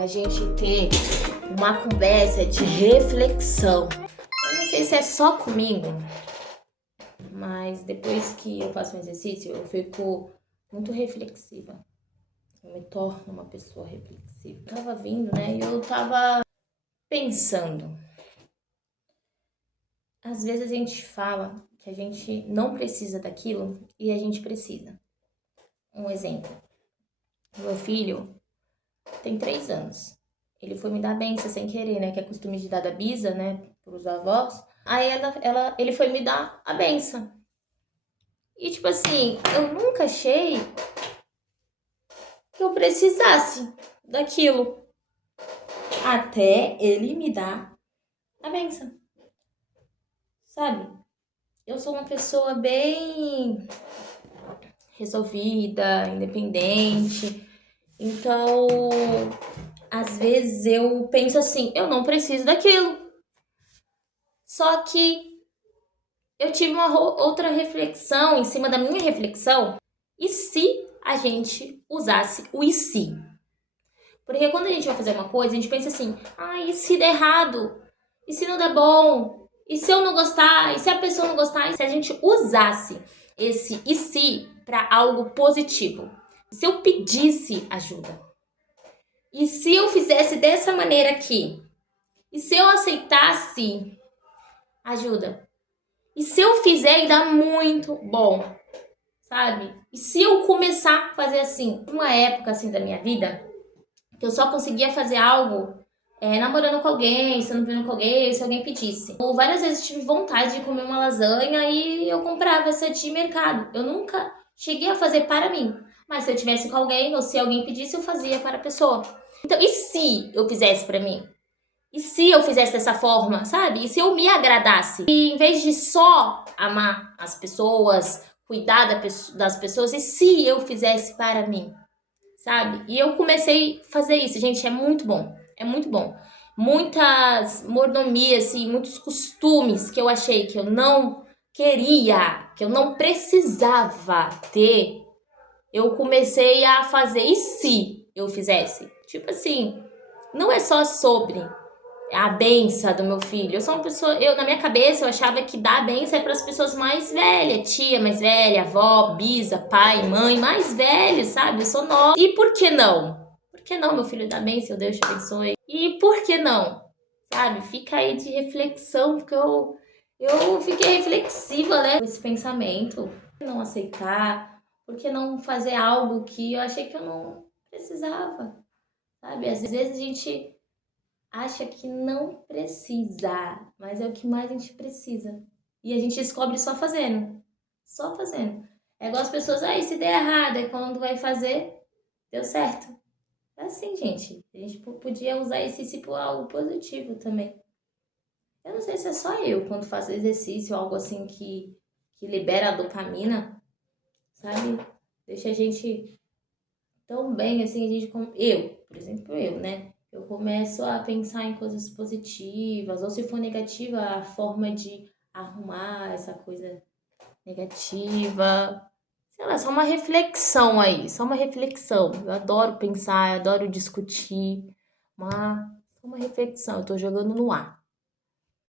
pra gente ter uma conversa de reflexão. Eu não sei se é só comigo, mas depois que eu faço um exercício, eu fico muito reflexiva. Eu me torno uma pessoa reflexiva. Eu tava vindo, né, e eu tava pensando. Às vezes a gente fala que a gente não precisa daquilo e a gente precisa. Um exemplo. Meu filho tem 3 anos. Ele foi me dar benção sem querer, né? Que é costume de dar da bisa, né? Pros avós. Aí ele foi me dar a benção. E tipo assim, eu nunca achei que eu precisasse daquilo. Até ele me dar a benção. Sabe? Eu sou uma pessoa bem resolvida, independente. Então, às vezes eu penso assim, eu não preciso daquilo. Só que eu tive uma outra reflexão em cima da minha reflexão. E se a gente usasse o e se? Porque quando a gente vai fazer uma coisa, a gente pensa assim, e se der errado? E se não der bom? E se eu não gostar? E se a pessoa não gostar? E se a gente usasse esse e se para algo positivo? Se eu pedisse ajuda? E se eu fizesse dessa maneira aqui? E se eu aceitasse ajuda? E se eu fizer e dar muito bom? Sabe? E se eu começar a fazer assim? Uma época assim da minha vida, que eu só conseguia fazer algo namorando com alguém, sendo vendo com alguém, se alguém pedisse. Ou várias vezes tive vontade de comer uma lasanha e eu comprava essa de mercado. Eu nunca cheguei a fazer para mim. Mas se eu tivesse com alguém, ou se alguém pedisse, eu fazia para a pessoa. Então, e se eu fizesse para mim? E se eu fizesse dessa forma, sabe? E se eu me agradasse? E em vez de só amar as pessoas, cuidar das pessoas, e se eu fizesse para mim? Sabe? E eu comecei a fazer isso, gente, é muito bom. É muito bom. Muitas mordomias, assim, muitos costumes que eu achei que eu não queria, que eu não precisava ter, eu comecei a fazer. E se eu fizesse? Tipo assim, não é só sobre a benção do meu filho. Eu sou uma pessoa, na minha cabeça eu achava que dar a benção é para as pessoas mais velhas, tia mais velha, avó, bisa, pai, mãe, mais velhos, sabe? Eu sou nova. E por que não? Por que não, meu filho, dá benção, Deus te abençoe? E por que não? Sabe? Fica aí de reflexão, porque eu fiquei reflexiva, né? Com esse pensamento. Por que não aceitar? Por que não fazer algo que eu achei que eu não precisava? Sabe? Às vezes a gente acha que não precisa, mas é o que mais a gente precisa. E a gente descobre só fazendo. Só fazendo. É igual as pessoas, se der errado, é quando vai fazer, deu certo. É assim, gente. A gente podia usar esse tipo algo positivo também. Eu não sei se é só eu quando faço exercício, algo assim que libera a dopamina, sabe? Deixa a gente tão bem assim, por exemplo, né? Eu começo a pensar em coisas positivas, ou se for negativa, a forma de arrumar essa coisa negativa. Sei lá, só uma reflexão aí, só uma reflexão. Eu adoro pensar, eu adoro discutir, mas só uma reflexão, eu tô jogando no ar.